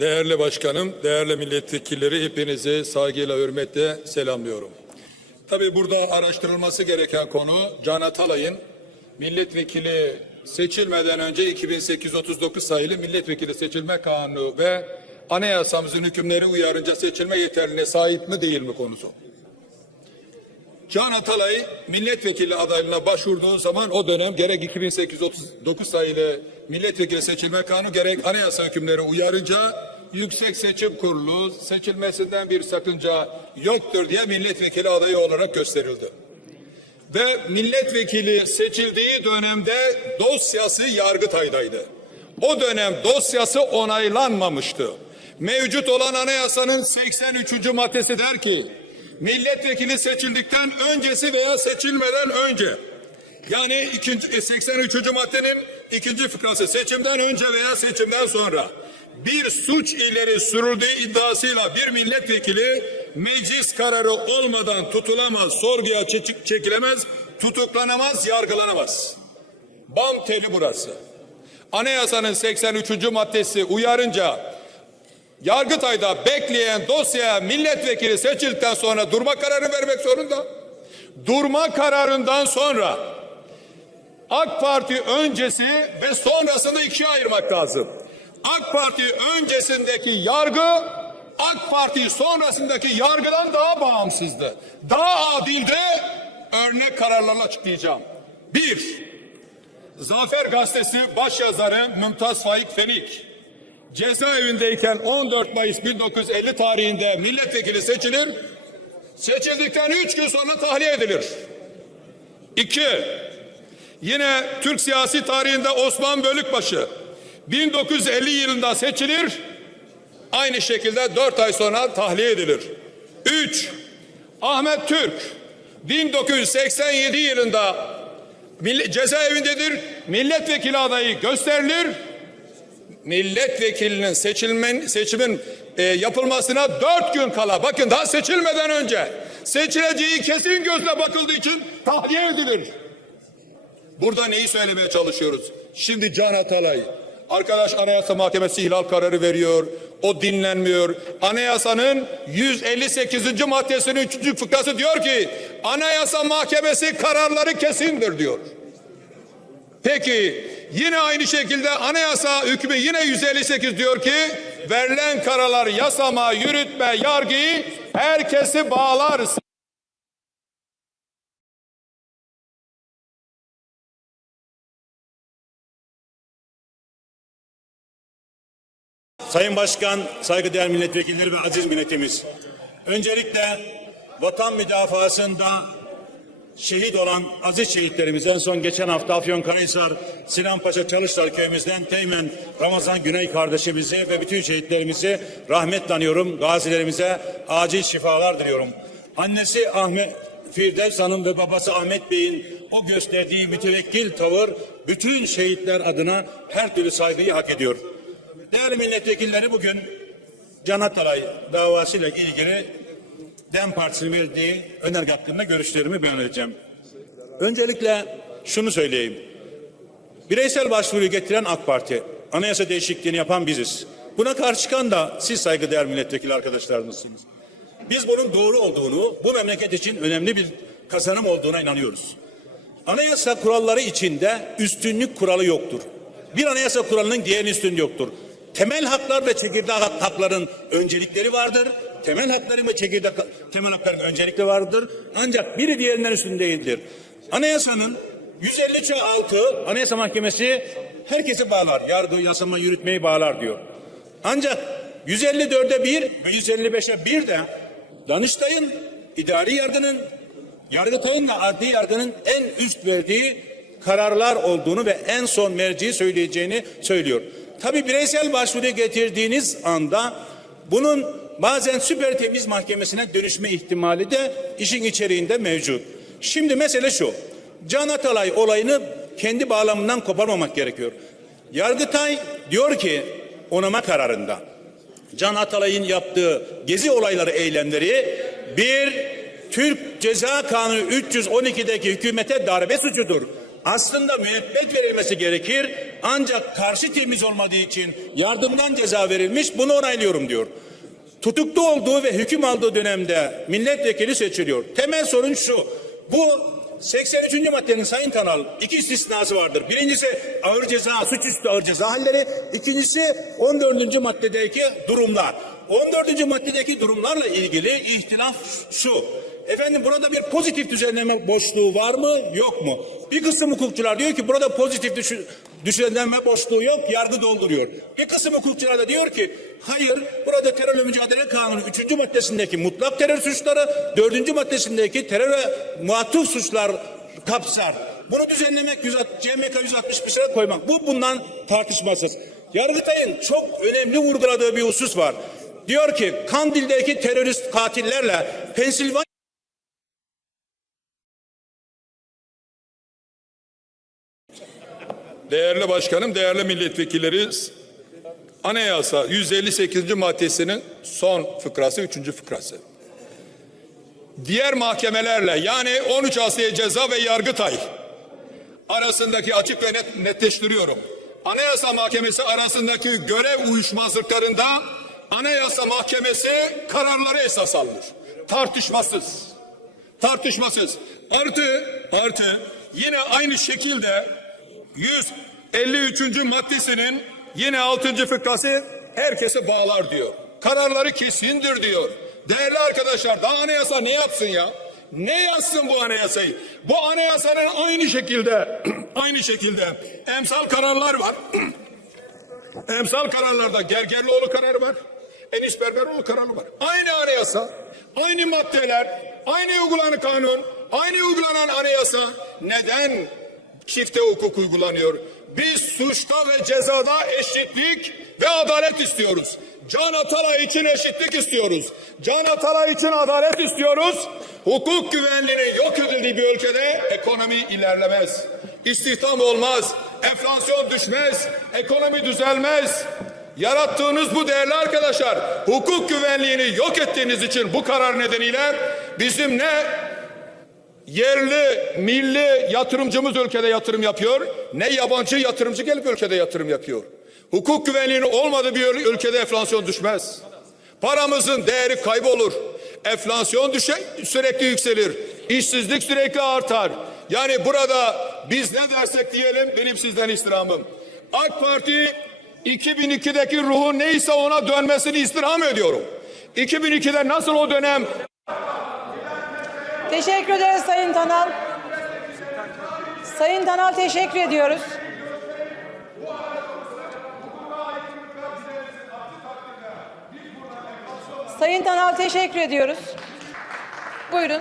Değerli başkanım, değerli milletvekilleri hepinizi saygıyla, hürmetle selamlıyorum. Tabii burada araştırılması gereken konu Can Atalay'ın milletvekili seçilmeden önce 2839 sayılı milletvekili seçilme kanunu ve anayasamızın hükümleri uyarınca seçilme yeterliliğine sahip mi değil mi konusu. Can Atalay milletvekili adaylığına başvurduğu zaman o dönem gerek 2839 sayılı milletvekili seçilme kanunu gerek anayasa hükümleri uyarınca Yüksek Seçim Kurulu seçilmesinden bir sakınca yoktur diye milletvekili adayı olarak gösterildi. Ve milletvekili seçildiği dönemde dosyası Yargıtay'daydı. O dönem dosyası onaylanmamıştı. Mevcut olan anayasanın 83. maddesi der ki milletvekili seçildikten öncesi veya seçilmeden önce yani ikinci, e, 83. maddenin ikinci fıkrası seçimden önce veya seçimden sonra bir suç ileri sürüldüğü iddiasıyla bir milletvekili meclis kararı olmadan tutulamaz, sorguya çe- çekilemez, tutuklanamaz, yargılanamaz. Bam teli burası. Anayasanın 83. maddesi uyarınca Yargıtay'da bekleyen dosyaya milletvekili seçildikten sonra durma kararı vermek zorunda. Durma kararından sonra AK Parti öncesi ve sonrasını ikiye ayırmak lazım. AK Parti öncesindeki yargı AK Parti sonrasındaki yargıdan daha bağımsızdı. Daha adildi. Örnek kararlarla açıklayacağım. Bir, Zafer Gazetesi başyazarı Mümtaz Faik Fenik cezaevindeyken 14 Mayıs 1950 tarihinde milletvekili seçilir. Seçildikten 3 gün sonra tahliye edilir. İki, yine Türk siyasi tarihinde Osman Bölükbaşı 1950 yılında seçilir. Aynı şekilde 4 ay sonra tahliye edilir. Üç, Ahmet Türk 1987 yılında cezaevindedir. Milletvekili adayı gösterilir milletvekilinin seçilmen, seçimin e, yapılmasına dört gün kala bakın daha seçilmeden önce seçileceği kesin gözle bakıldığı için tahliye edilir. Burada neyi söylemeye çalışıyoruz? Şimdi Can Atalay arkadaş Anayasa Mahkemesi ihlal kararı veriyor. O dinlenmiyor. Anayasanın 158. maddesinin 3. fıkrası diyor ki Anayasa Mahkemesi kararları kesindir diyor. Peki yine aynı şekilde anayasa hükmü yine 158 diyor ki verilen kararlar yasama, yürütme, yargıyı herkesi bağlar. Sayın Başkan, saygıdeğer milletvekilleri ve aziz milletimiz. Öncelikle vatan müdafasında şehit olan aziz şehitlerimiz en son geçen hafta Afyonkarahisar Sinanpaşa Çalışlar köyümüzden Teğmen Ramazan Güney kardeşimizi ve bütün şehitlerimizi rahmetle anıyorum. Gazilerimize acil şifalar diliyorum. Annesi Ahmet Firdevs Hanım ve babası Ahmet Bey'in o gösterdiği mütevekkil tavır bütün şehitler adına her türlü saygıyı hak ediyor. Değerli milletvekilleri bugün Can Atalay davasıyla ilgili DEM Partisi'nin verdiği önerge hakkında görüşlerimi beyan edeceğim. Öncelikle şunu söyleyeyim. Bireysel başvuruyu getiren AK Parti, anayasa değişikliğini yapan biziz. Buna karşı çıkan da siz saygıdeğer milletvekili arkadaşlarımızsınız. Biz bunun doğru olduğunu, bu memleket için önemli bir kazanım olduğuna inanıyoruz. Anayasa kuralları içinde üstünlük kuralı yoktur. Bir anayasa kuralının diğerinin üstünlüğü yoktur. Temel haklar ve çekirdek hak- hakların öncelikleri vardır. Temel hakların ve çekirdek temel hakların öncelikleri vardır. Ancak biri diğerinden üstün değildir. Anayasanın 153 altı Anayasa Mahkemesi herkesi bağlar. Yargı, yasama, yürütmeyi bağlar diyor. Ancak 154'e 1 ve 155'e 1 de Danıştay'ın, idari yargının, Yargıtay'ın ve adli yargının en üst verdiği kararlar olduğunu ve en son merciyi söyleyeceğini söylüyor. Tabi bireysel başvuru getirdiğiniz anda bunun bazen süper temiz mahkemesine dönüşme ihtimali de işin içeriğinde mevcut. Şimdi mesele şu. Can Atalay olayını kendi bağlamından koparmamak gerekiyor. Yargıtay diyor ki onama kararında Can Atalay'ın yaptığı gezi olayları eylemleri bir Türk Ceza Kanunu 312'deki hükümete darbe suçudur. aslında müebbet verilmesi gerekir. Ancak karşı temiz olmadığı için yardımdan ceza verilmiş bunu onaylıyorum diyor. Tutuklu olduğu ve hüküm aldığı dönemde milletvekili seçiliyor. Temel sorun şu. Bu 83. maddenin Sayın Kanal iki istisnası vardır. Birincisi ağır ceza, suçüstü ağır ceza halleri. İkincisi 14. maddedeki durumlar. 14. maddedeki durumlarla ilgili ihtilaf şu. Efendim burada bir pozitif düzenleme boşluğu var mı yok mu? Bir kısım hukukçular diyor ki burada pozitif düşü- düzenleme boşluğu yok yargı dolduruyor. Bir kısım hukukçular da diyor ki hayır burada terörle mücadele kanunu 3. maddesindeki mutlak terör suçları 4. maddesindeki teröre muatıf suçlar kapsar. Bunu düzenlemek 100 CMK 161'e koymak. Bu bundan tartışmasız. Yargıtay'ın çok önemli vurguladığı bir husus var. Diyor ki Kandil'deki terörist katillerle Pensilvanya Değerli başkanım, değerli milletvekilleri, anayasa 158. maddesinin son fıkrası, üçüncü fıkrası. Diğer mahkemelerle yani 13 Asliye Ceza ve Yargıtay arasındaki açık ve net, netleştiriyorum. Anayasa Mahkemesi arasındaki görev uyuşmazlıklarında Anayasa Mahkemesi kararları esas alır. Tartışmasız. Tartışmasız. Artı, artı yine aynı şekilde 153. maddesinin yine 6. fıkrası herkese bağlar diyor. Kararları kesindir diyor. Değerli arkadaşlar daha anayasa ne yapsın ya? Ne yazsın bu anayasayı? Bu anayasanın aynı şekilde aynı şekilde emsal kararlar var. emsal kararlarda Gergerlioğlu kararı var. Enis Berberoğlu kararı var. Aynı anayasa, aynı maddeler, aynı uygulanan kanun, aynı uygulanan anayasa neden çifte hukuk uygulanıyor? Biz suçta ve cezada eşitlik ve adalet istiyoruz. Can Atalay için eşitlik istiyoruz. Can Atalay için adalet istiyoruz. Hukuk güvenliğinin yok edildiği bir ülkede ekonomi ilerlemez. İstihdam olmaz. Enflasyon düşmez. Ekonomi düzelmez. Yarattığınız bu değerli arkadaşlar hukuk güvenliğini yok ettiğiniz için bu karar nedeniyle bizim ne yerli, milli yatırımcımız ülkede yatırım yapıyor, ne yabancı yatırımcı gelip ülkede yatırım yapıyor. Hukuk güvenliğinin olmadığı bir ülkede enflasyon düşmez. Paramızın değeri kaybolur. Enflasyon düşe, sürekli yükselir. İşsizlik sürekli artar. Yani burada biz ne dersek diyelim benim sizden istirhamım. AK Parti 2002'deki ruhu neyse ona dönmesini istirham ediyorum. 2002'de nasıl o dönem Teşekkür ederiz Sayın Tanal. Sayın Tanal teşekkür ediyoruz. Sayın Tanal teşekkür ediyoruz. Buyurun.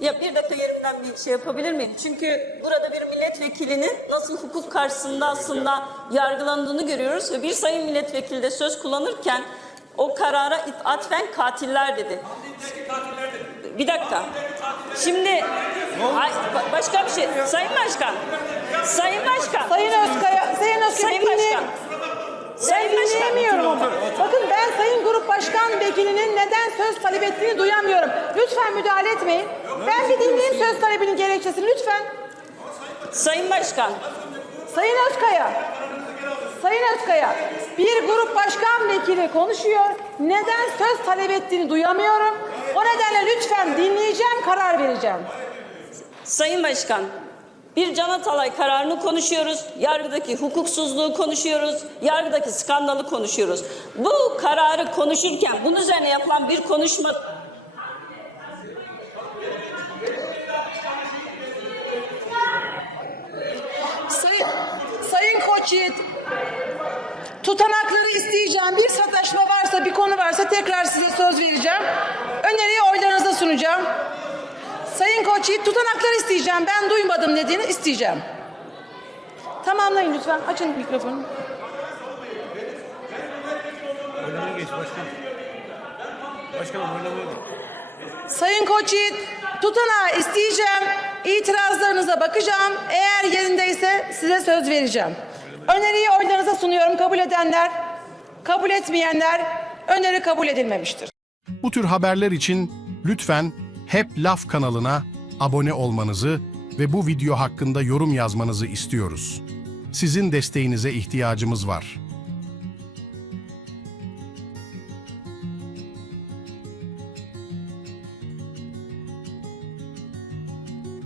Ya bir dakika yerimden bir şey yapabilir miyim? Çünkü burada bir milletvekilinin nasıl hukuk karşısında aslında yargılandığını görüyoruz ve bir sayın milletvekili de söz kullanırken o karara it- atfen katiller dedi. Bir dakika. Şimdi Ay, başka bir şey. Sayın Başkan. Sayın Başkan. Sayın Özkaya, Sayın Özkaya Sayın Başkan. Sayın dinleyemiyorum ama. Bakın ben Sayın Grup Başkan Vekilinin neden söz talep ettiğini duyamıyorum. Lütfen müdahale etmeyin. Ben bir dinleyeyim söz talebinin gerekçesini lütfen. Sayın Başkan. Sayın Özkaya. Sayın Özkaya. Bir grup başkan vekili konuşuyor. Neden söz talep ettiğini duyamıyorum. O nedenle lütfen dinleyeceğim, karar vereceğim. Sayın Başkan, bir Can Atalay kararını konuşuyoruz, yargıdaki hukuksuzluğu konuşuyoruz, yargıdaki skandalı konuşuyoruz. Bu kararı konuşurken bunun üzerine yapılan bir konuşma Sayın, Sayın Koçyiğit, tutanakları isteyeceğim. Bir sataşma varsa, bir konu varsa tekrar size söz vereceğim. Öneriyi oylarınıza sunacağım. Sayın Koçyiğit, tutanakları isteyeceğim. Ben duymadım dediğini isteyeceğim. Tamamlayın lütfen. Açın mikrofonu. Oylamaya geç başkan. Başkanım oylamaya geç. Sayın Koçyiğit, tutanağı isteyeceğim. İtirazlarınıza bakacağım. Eğer yerindeyse size söz vereceğim. Öneriyi oylarınıza sunuyorum. Kabul edenler, kabul etmeyenler öneri kabul edilmemiştir. Tür haberler için lütfen Hep Laf kanalına abone olmanızı ve bu video hakkında yorum yazmanızı istiyoruz. Sizin desteğinize ihtiyacımız var.